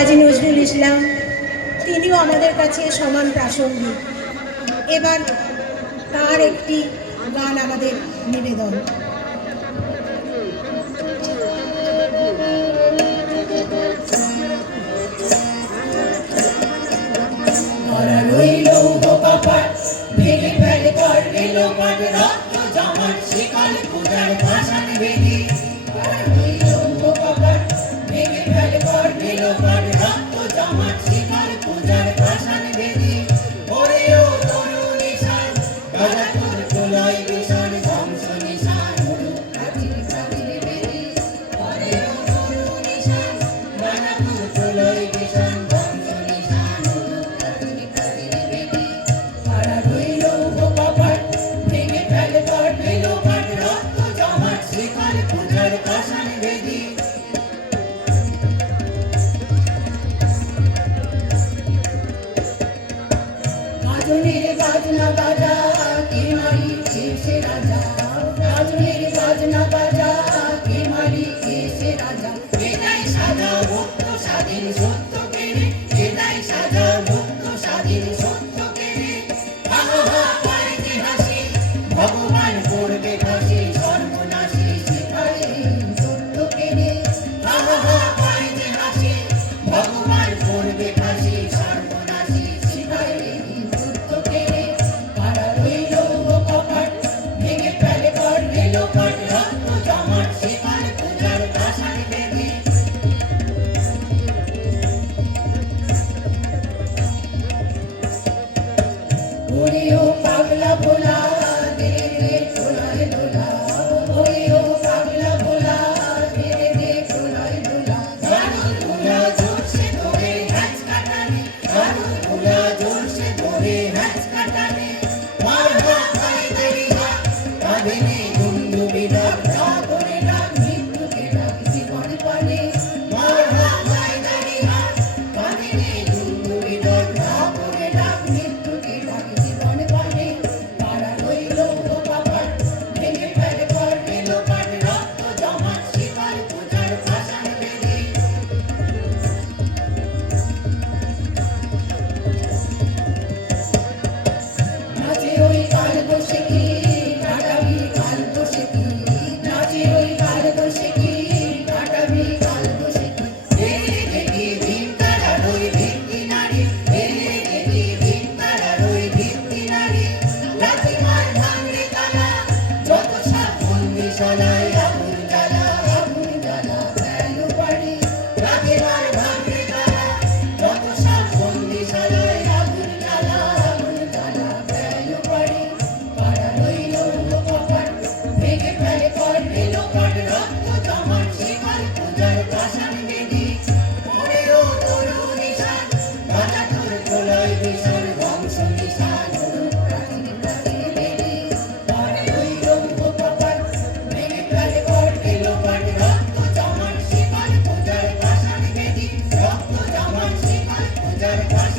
কাজী নজরুল ইসলাম, তিনিও আমাদের কাছে সমান প্রাসঙ্গিক। এবার তার একটি গান আমাদের নিবেদন। ভেঙে ফেলে রক্ত পূজার বাজনা বাজা কে মারি এসে রাজা গাজনের বাজনা বাজা কে মারি সত্য ওরে ও পাগলা ভোলা। plata. Thank you.